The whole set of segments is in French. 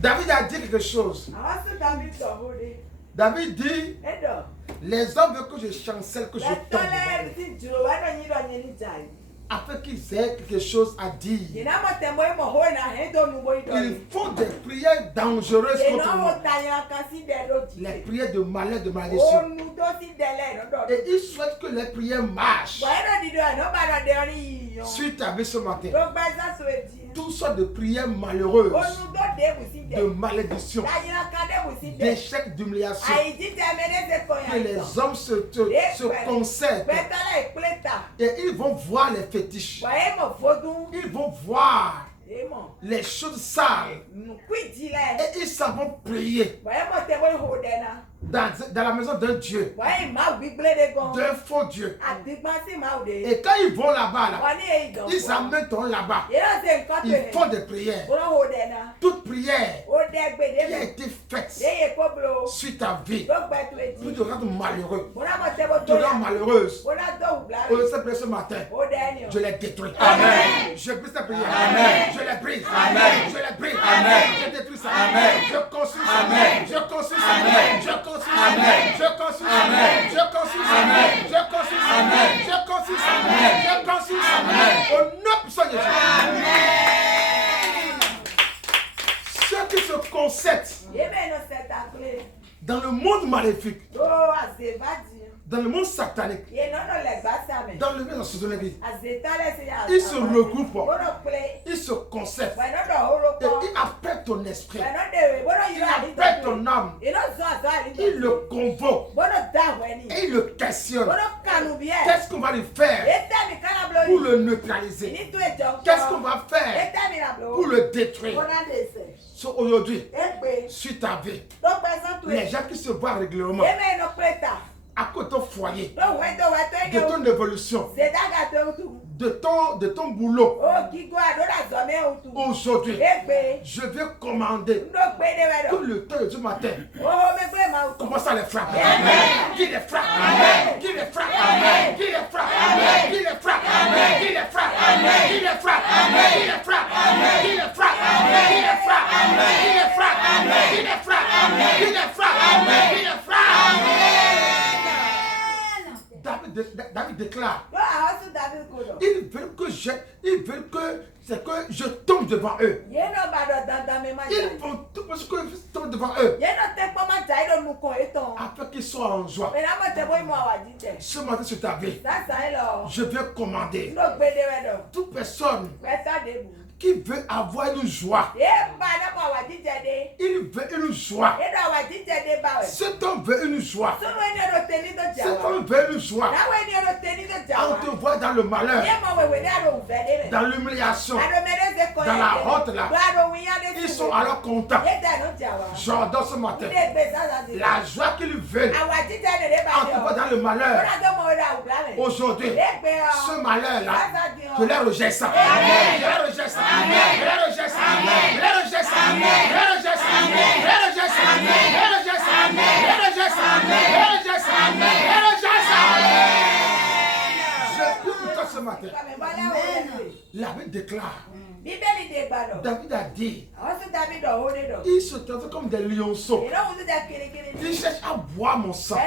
David a dit quelque chose. David dit, les hommes veulent que je chancelle, que je tombe. Afin qu'ils aient quelque chose à dire. Il faut des prières dangereuses contre nous. Les prières de malheur, de malédiction. Et il souhaite que les prières marchent. Suite à ce matin, toutes sortes de prières malheureuses, de malédiction, d'échecs, d'humiliation, que les hommes se concèdent. Et ils vont voir les fétiches. Ils vont voir les choses sales. Et ils s'en vont prier dans la maison d'un Dieu, d'un faux Dieu. Et quand ils vont là-bas, ils amènent là-bas. Ils font des prières. Toute prière qui a été faite suite à vie, pour te rendre malheureux, te rendre malheureuse, ce matin, je les détruis. Amen. Je brise ta prière. Amen. Je les brise. Amen. Je les brise. Amen. Je détruis ça. Amen. Je construis ça. Amen. Je construis ça. Amen. Je construis ça. Amen. Je construis ça. Amen. Je construis ça. Amen. Je construis ça. Amen. Je construis ça. Amen. Je construis ça. Amen. Au nom puissant de Jésus. Amen. Ceux qui se concèdent dans le monde maléfique, dans le monde satanique, dans le monde de ils se regroupent, ils se concèdent, et ils appellent ton esprit, ils appellent ton âme, ils le convoquent, et ils le questionnent. Qu'est-ce qu'on va lui faire pour le neutraliser? Qu'est-ce qu'on va faire pour le détruire? Aujourd'hui, suite à vie, les gens qui se voient régulièrement à côté de ton foyer, de ton évolution, de ton boulot, aujourd'hui, je vais commander que le temps du matin commence à les frapper. Qui les frappe? Qui les frappe? Qui les frappe? Qui les frappe? Qui les frappe? Qui les frappe? Qui les frappe? Qui les frappe? Qui les frappe? Qui les frappe? Qui les frappe? Qui les frappe? Qui les frappe? David déclare, ils veulent que je tombe devant eux. Ils vont tout parce que je tombe devant eux, afin qu'ils soient en joie. Ce matin sur ta vie, je vais commander toute personne qui veut avoir une joie. Il veut une joie. Cet homme veut une joie. Cet homme veut une joie. On te voit dans le malheur, dans l'humiliation, dans la honte là. Ils sont alors contents. J'ordonne ce matin la joie qu'ils veulent. On te voit dans le malheur. Aujourd'hui, ce malheur là, je les rejette ça. Je les rejette ça. Je les rejette ça. Je les rejette ça. Je les rejette ça. Je les rejette ça. Je les rejette ça. Je les rejette ça. Je les rejette ça. Je les rejette ça. Je prie pour toi ce matin. La Bible déclare, David a dit, ils se trouvent comme des lionceaux. Ils cherchent à boire mon sang et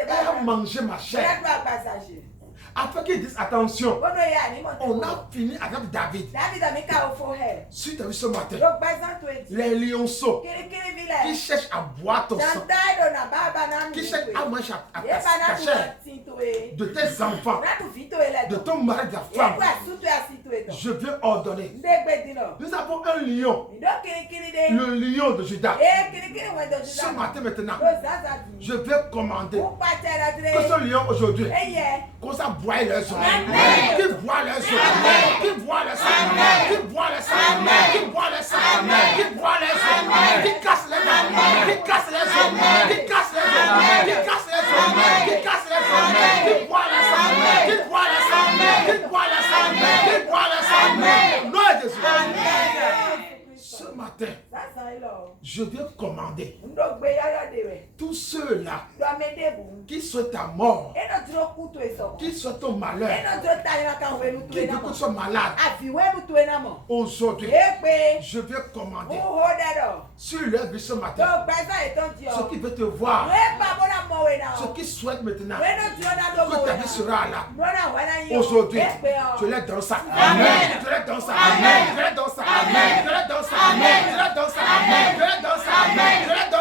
à manger ma chair. Afin qu'ils disent attention, on a fini avec David. Suite à ce matin, les lionceaux qui cherchent à boire ton sang, qui cherchent à manger ta chair, de tes enfants, de ton mari, de ta femme, je viens ordonner. Nous avons un lion, le lion de Judas. Ce matin maintenant, je vais commander que ce lion aujourd'hui, qu'on ça boit leur sang, qui boit leur sang, qui boit leur sang, qui boit leur sang, qui boit leur sang, qui boit leur sang, qui casse les dents, qui casse les os, qui casse les os, qui casse les os, qui casse les os, qui boit leur sang, qui boit leur sang, qui boit leur sang, qui boit leur sang, nom de Jésus. Ce matin, je viens commander tous ceux-là qui souhaitent ta mort, qui souhaitent ton malheur, qui veulent que tu sois malade. Aujourd'hui, je viens commander sur leur vie ce matin. Ceux qui veulent te voir, ceux qui souhaitent maintenant que ta vie sera là. Aujourd'hui, je les donne ça. Amen. Je les donne ça. Amen. Je les donne ça. Amen. Je les donne ça. Amen. Je les donne ça. Amen. Je les donne ça. Amen. Je les donne